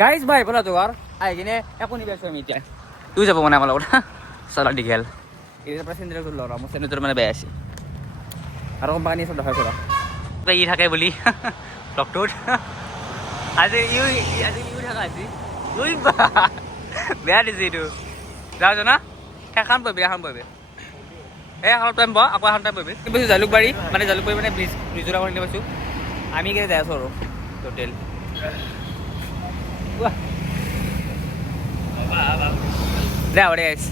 guys ভাই বলা তোৰ আহি কিনে একো নিবি আছো আমি এতিয়া তুই যাব মানে আমাৰ লগত চলা দীঘল এতিয়া পৰা চেণ্ডেলযোৰ ল'ৰা মোৰ চেণ্ডেলযোৰ মানে বেয়া আছে আৰু কোম্পানী চব দেখাইছো ই থাকে বুলি ব্লগটোত আজি ইউ থাকা আজি বেয়া দিছে এইটো যাওঁ না এখন পৰিবি এই এখন টাইম ব আকৌ এখন টাইম পৰিবি পাইছোঁ জালুকবাৰী মানে ব্ৰিজৰ আগত পাইছোঁ আমি কেনে যাই আছোঁ আৰু টোটেল দে হ'ব দে গাইছ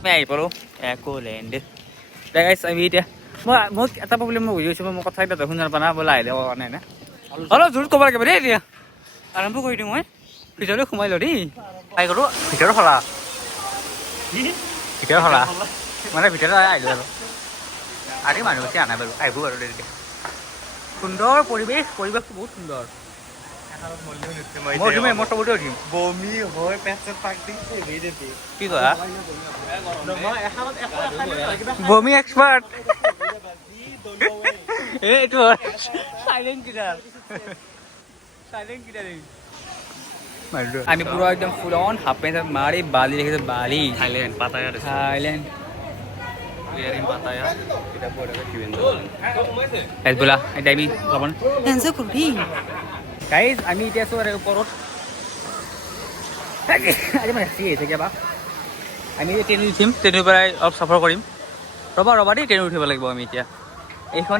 আমি আহি পালোঁ একোলেণ্ড দে গাইছ আমি এতিয়া মই এটা প্ৰব্লেম মই বুজি পাইছোঁ মই কথা এটা শুনা নাপানা বোলে আহিলে কোৱা নাই না অলপ জোৰত ক'ব লাগিব দেই এতিয়া আৰম্ভ কৰি দিওঁ মই ভিতৰলৈ সোমাই লওঁ দেই ট্ৰাই কৰোঁ ভিতৰত সলা মানে ভিতৰত আহিলোঁ আৰু মানুহ বেছি আনাই বাৰু আহিব বাৰু দেৰিকৈ সুন্দৰ পৰিৱেশটো বহুত সুন্দৰ মই চবতে উঠিম বমি হয় পেট পাক দি কি কোৱা বমি এক্সপাৰ্ট এইটো সাইলেণ্ট কিটাৰ আমি পুরো একদম ফুল অন হাফ প্যান্ট মারি বালি রেখেছে Bali Thailand Pattaya Thailand earring Pattaya এটা পড়ে কিবেন হেজবুলা এটা আমি লবণ এনজয় করবি গাইজ আমি এতিয়া আছোঁ ওপৰত আজি মই ৰাতি আহিছে কিবা আমি ট্ৰেইন উঠিম ট্ৰেইনৰ পৰাই অলপ চাফাৰ কৰিম ৰ'বা দেই ট্ৰেইন উঠিব লাগিব আমি এতিয়া এইখন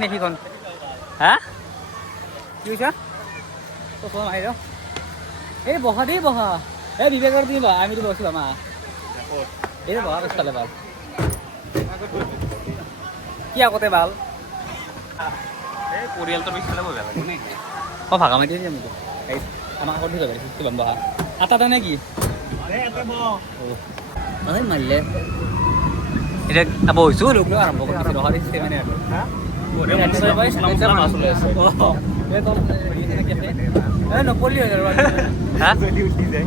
হা কি কৈছা ফোন আহি ৰ এই বহা এই বিবেকৰ দিম বা আমিতো বসি আমা এই বহা পিছফালে ভাল কি আগতে ভাল এই পৰিয়ালটোৰ পিছফালে বহিব লাগে নেকি ভাগা মাৰি দিয়ে মোক আমাক আগত দি যাব কিমান বহা আটা নে কি মাৰিলে এতিয়া বহিছোঁ লোক লৈ আৰম্ভ কৰিছে ৰহা দিছে মানে আৰু নপলি হৈ যাব উঠি যায়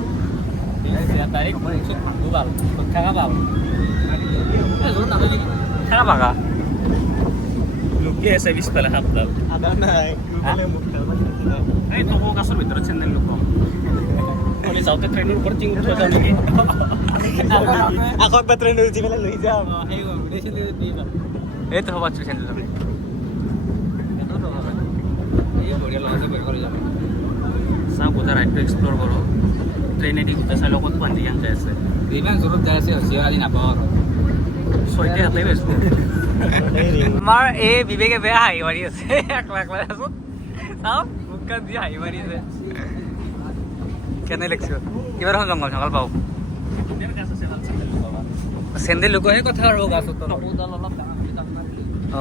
তাৰিখ ভাঙো ভাল থাকা ভাল থাকা ভাগা লুকি আছে পিছফালে সাপডাল আদা নাই এই তোকো কাছৰ ভিতৰত চেণ্ডেল লুকাম আমি যাওঁতে ট্ৰেইনৰ ওপৰত টিং উঠি যাওঁ নেকি আকৌ একবাৰ ট্ৰেইনত উঠি পেলাই লৈ যাম এইটো হ'ব চেণ্ডেল যাম চাওঁ গোটেই ৰাইডটো এক্সপ্ল'ৰ কৰোঁ ট্ৰেইনেদি গোটেই চাই লগত পানী যাই আছে ইমান জোৰত যাই আছে হৈছে আজি নাপাওঁ আৰু 6টা হাতেই পাইছোঁ আমাৰ এই বিবেকে বেয়া হাঁহি মাৰি আছে একলা আছোঁ চাওঁ মোক কান দি হাঁহি মাৰি আছে কেনে লাগিছে কিবা এখন জংঘল পাওঁ চেণ্ডেল লুকোৱাহে কথা আৰু গাছত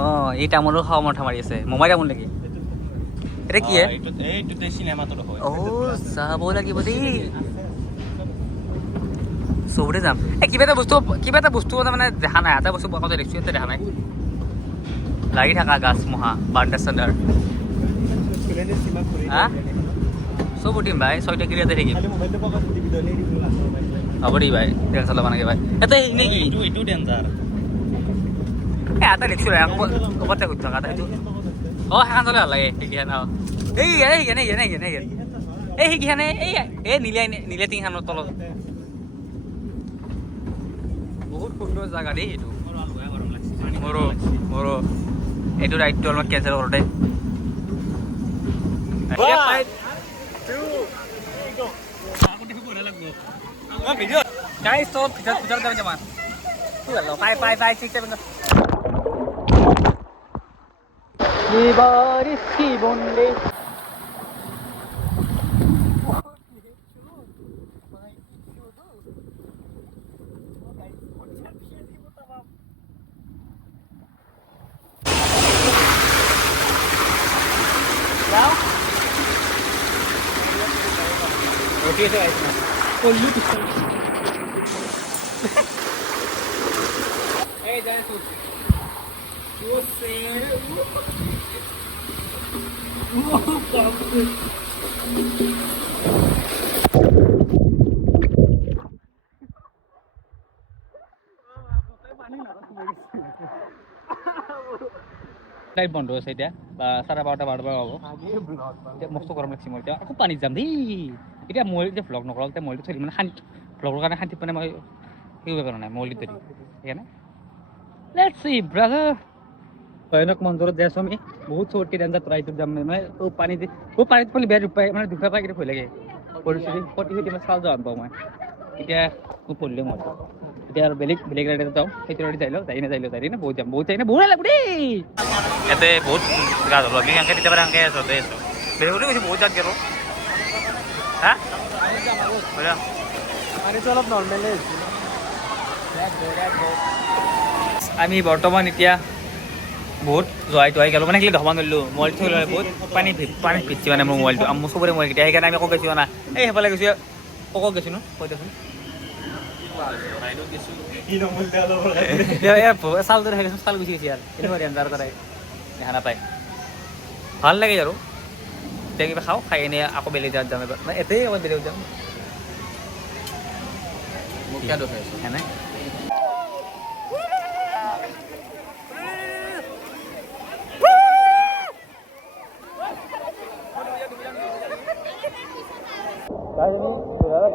অঁ এই তামোলো খাব মথা মাৰি আছে মোমাই তামোল নেকি এটা কি এইটোতে চিনেমাটো হয় যাব লাগিব দেই চবতে যাম এই কিবা এটা বস্তু মানে দেখা নাই এটা বস্তু আগতে দেখিছোঁ এটা দেখা নাই লাগি থকা গাছ মহা বাৰ্ডাৰ চাৰ্ডাৰ হা চব উঠিম ভাই 6টা ক্ৰিয়াতে থাকিম হ'ব দেই ভাই টেনশ্যন ল'ব নালাগে ভাই এটা নেকি এইটো ডেঞ্জাৰ এটা দেখিছোঁ ক'ৰবাতে ঘূৰি থকা এটা অঁ সেইখন চলে ভাল লাগে সেইকেইখন সেইকেইখনে এই নীলা টিংখনৰ তলত বহুত সুন্দৰ জেগা দেই এইটো মোৰো এইটো ৰাইডটো অলপ কেঞ্চেল কৰোঁ দেই ফ্লাইট বন্ধ আছে এতিয়া বা 12:30 12টা হ'ব এতিয়া মস্ত গৰম লাগছে মোৰ এতিয়া আকৌ পানীত যাম দেই এতিয়া মই এতিয়া ভ্লগ নকৰোঁ এতিয়া মইটো থৈ মানে শান্তি ভ্লগৰ কাৰণে শান্তিত মানে মই সেই কৰিব পৰা নাই মৌলিত ধৰি সেইকাৰণে লেটছ সি ব্ৰাদাৰ ভয়ানক মন্দিৰত যাই আছোঁ আমি বহুত চৰ্টি ডেঞ্জাৰ ট্ৰাইটোত যাম মানে পানীত পালে বেয়া দুখ পায় মানে দুখ পাই কিন্তু ভয় লাগে পৰিস্থিতি প্ৰতিভূতি মই চাল যাম পাওঁ মই এতিয়া মোক পঢ়িলে মই এতিয়া আৰু বেলেগ ৰাইডত যাওঁ সেইটো ৰাইড যাই লওঁ যাই না বহুত যাম বহুত লাগব দেই ইয়াতে বহুত গা ধৰব আমি সেনেকৈ তেতিয়া পৰা সেনেকৈ আছোঁ বেলেগ কৈছোঁ বহুত যাত গেলোঁ হা পানীটো অলপ নৰ্মেলে আমি বৰ্তমান এতিয়া বহুত যোৱাই গেলোঁ মানে কি ধবা নোৱাৰিলোঁ মোবাইল থৈ লৈ বহুত পানীত ভিজছি মানে মোৰ মোবাইলটো মোৰ চবৰে মোবাইল এতিয়া সেইকাৰণে আমি আকৌ গৈছোঁ না এই সেইফালে গৈছোঁ আকৌ গৈছোঁ ন কৈ দেচোন চাল ধৰে চাল গুচি গৈছে আৰু এনেকুৱা ডেঞ্জাৰ তাই দেখা নাপায় ভাল লাগে আৰু এতিয়া কিবা খাওঁ খাই এনে আকৌ বেলেগ জেগাত যাম এবাৰ মানে এতেই আকৌ বেলেগ যাম এনে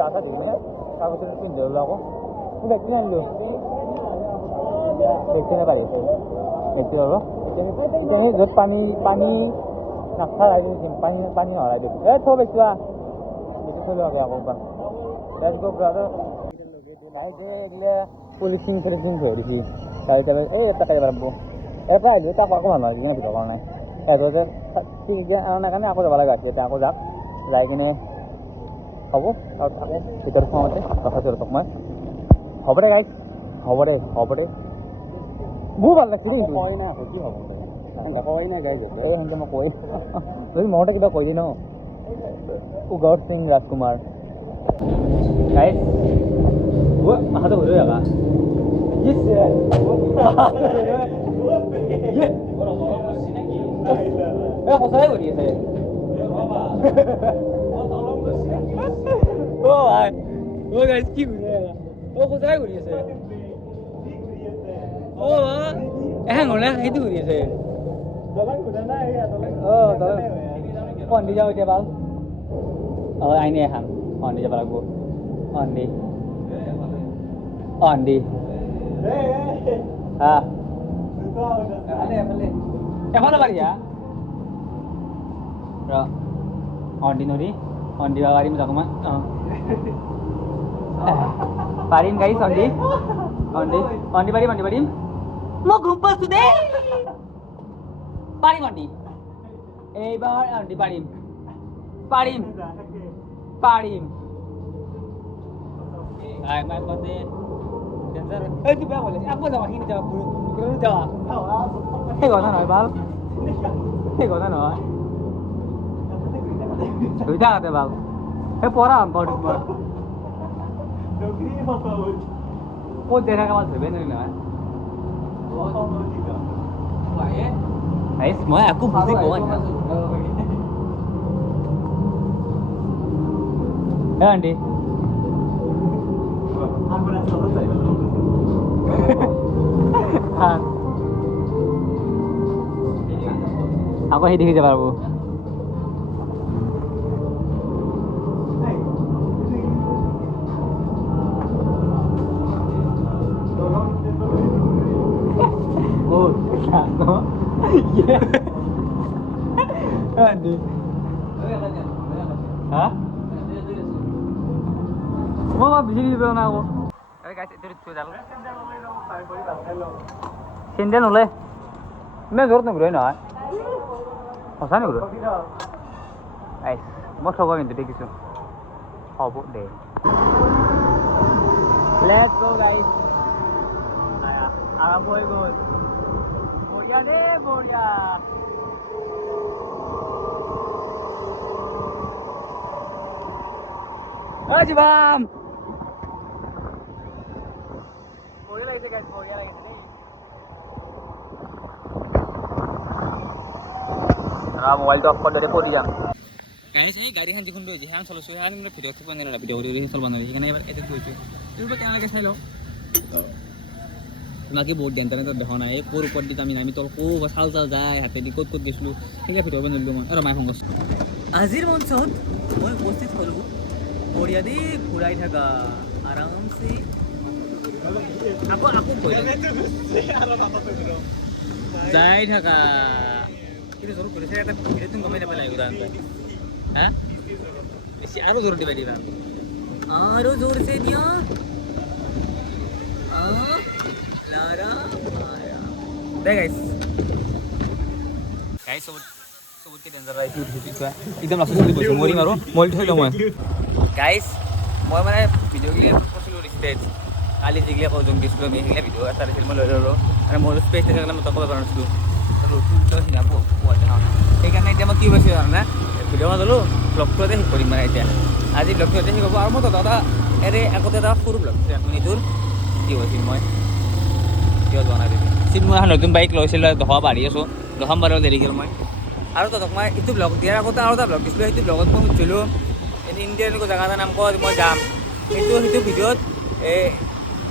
গাটা দিনে কাগজেৰ পিন্ধে হলো আকৌ দেখি আনিলো দেখতে পাৰি দেখতে হ'ব এতিয়া য'ত পানী নাখাই পানী হৰাই দিছোঁ এই থৈ বেচোৱা বেছি থৈ লোৱাকৈ আকৌ এইগিলা পলিচিং থৈ দিছি তাৰপিছত এই এটা কাই পাৰব এৰপৰা আহিলোঁ তাক আকৌ মানুহ আহিছে ভিতৰ কৰা নাই এঘৰতে আনাৰ কাৰণে আকৌ যাব লাগে এতিয়া আকৌ যাক যাই কিনে হ'ব তাৰপিছত আকৌ ভিতৰত সোমাওঁতে ৰখাইছোঁ তোক মই হ'ব দে গাইছ হ'ব দে বহুত ভাল লাগিছে দেই কয় না কি হ'ব কয় নাই গাইছ এই সেনেকৈ মই কৈ যদি মহতে কিবা কৈ দিওঁ ন উগৰ সিং ৰাজকুমাৰ গাইছ মাথাটো ঘূৰি যাবা সঁচাই কৰি আছে গাইছ কি ঘূৰি সঁচাই কৰি আছে এহাং হ'লে সেইটো ঘূৰি আছে কন্দি যাওঁ এতিয়া ভাল আইনে এহাং কন্দি যাব লাগিব কন্দি হা এফালে পাৰি হা অন্দি নদী অন্দি পাৰিম অকণমান পাৰিম গাইছ অন্দি পাৰিম মই গম পাইছোঁ দেই পাৰিম অন্দি এইবাৰ অন্দি পাৰিম মাই কতে ডেঞ্জাৰ এই কিবা ক'লে আকৌ যাবা সি যাবা যাবা সেই কথা নহয় ভাল সেই কথা নহয় দুই থাকতে ভাল সেই পঢ়া মই ক'ত দেখা কামাত ধৰিব নোৱাৰি নহয় মই আকৌ বুজি পোৱা নাই আণ্টি আকৌ সেই দেখি যাবা আৰু মই বেছি দিব না আকৌ চেণ্ডেল নোলায় ইমান জোৰত নঘূৰাই নহয় সঁচা নঘূৰাই মই থব কিন্তু দেখিছোঁ হ'ব দে আৰম্ভ হৈ গ'ল বঢ়িয়া দেই বঢ়িয়া জীৱাম বঢ়িয়া লাগিছে গাইছ বঢ়িয়া লাগিছে দেই মোবাইলটো অফ কৰি পৰি যাম গাইছ এই গাড়ীখন যিখন লৈ আহিছে সেইখন চলাইছোঁ সেইখন মানে ভিডিঅ' থব নোৱাৰিলে ভিডিঅ' চলাব নোৱাৰিছে সেইকাৰণে এবাৰ এডিট কৰিছোঁ এইবোৰ কেনেকৈ চাই লওঁ বাকী বহুত ইণ্টাৰনেটত দেখা নাই এই ক'ৰ ওপৰত দি আমি তল ক'ৰ চাল চাল যায় হাতেদি ক'ত গৈছিলোঁ সেইবিলাক ভিতৰত নদিলোঁ মই আৰু মায়ে সংগছ আজিৰ মঞ্চত মই উপস্থিত হ'লোঁ বঢ়িয়াদি ঘূৰাই থাকা আৰামছে আকৌ যাই থাকা কিন্তু জোৰ কৰিছে এটা ভিডিঅ'টো গমেই নাপায় লাগিব হা বেছি আৰু জোৰ দিবা দিবা আৰু জোৰছে দিয়া চবতকৈ ডেঞ্জাৰ একদম লাষ্টত চলি গৈছোঁ মৰিম আৰু মৰি থৈ লওঁ মই গাইজ মই মানে ভিডিঅ'গিলি কৈছিলোঁ ৰিষ্টেজ কালি যিগিলা যোন দিছিলোঁ আমি সেইগিলা ভিডিঅ' এটা দিছিলোঁ মই লৈ ল'লোঁ আৰু মোৰ স্পেচ থাকিলে মই তকব পৰা নাছিলোঁ সেইকাৰণে এতিয়া মই কি পাইছোঁ জানানে ভিডিঅ' মই ল'লোঁ ব্লগটোতে শেষ কৰিম মানে এতিয়া আজি ব্লগটোতে শেষ হ'ব আৰু মই দাদা এৰে আগতে এটা সৰু ব্লগ মিনিটোৰ কি হৈছিল মই কিয় যোৱা নাই চিট মই এখন নতুন বাইক লৈছিলোঁ দখা বাঢ়ি আছোঁ দখামবাৰৰ দেৰি গ'ল মই আৰু তহঁতক মই এইটো ব্লগ দিয়াৰ আগতে আৰু এটা ব্লগ দিছিলোঁ সেইটো ব্লগত মই সুধিছিলোঁ ইণ্ডিয়াৰ এনেকুৱা জেগা এটা নাম কয় মই যাম সেইটো ভিডিঅ'ত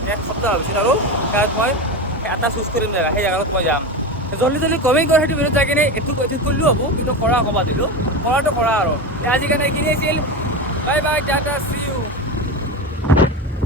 এক সপ্তাহ ভাবিছিল আৰু তাত মই এটা চুজ কৰিম জেগা সেই জেগাটোত মই যাম জল্দি জল্দি কমেণ্ট কৰা সেইটো ভিডিঅ'ত যাই কিনে এইটো কৰিলোঁ হ'ব কিন্তু কৰা ক'বা দিলোঁ কৰাটো কৰা আৰু আজিকাৰণে এইখিনি আছিল bye bye tata see U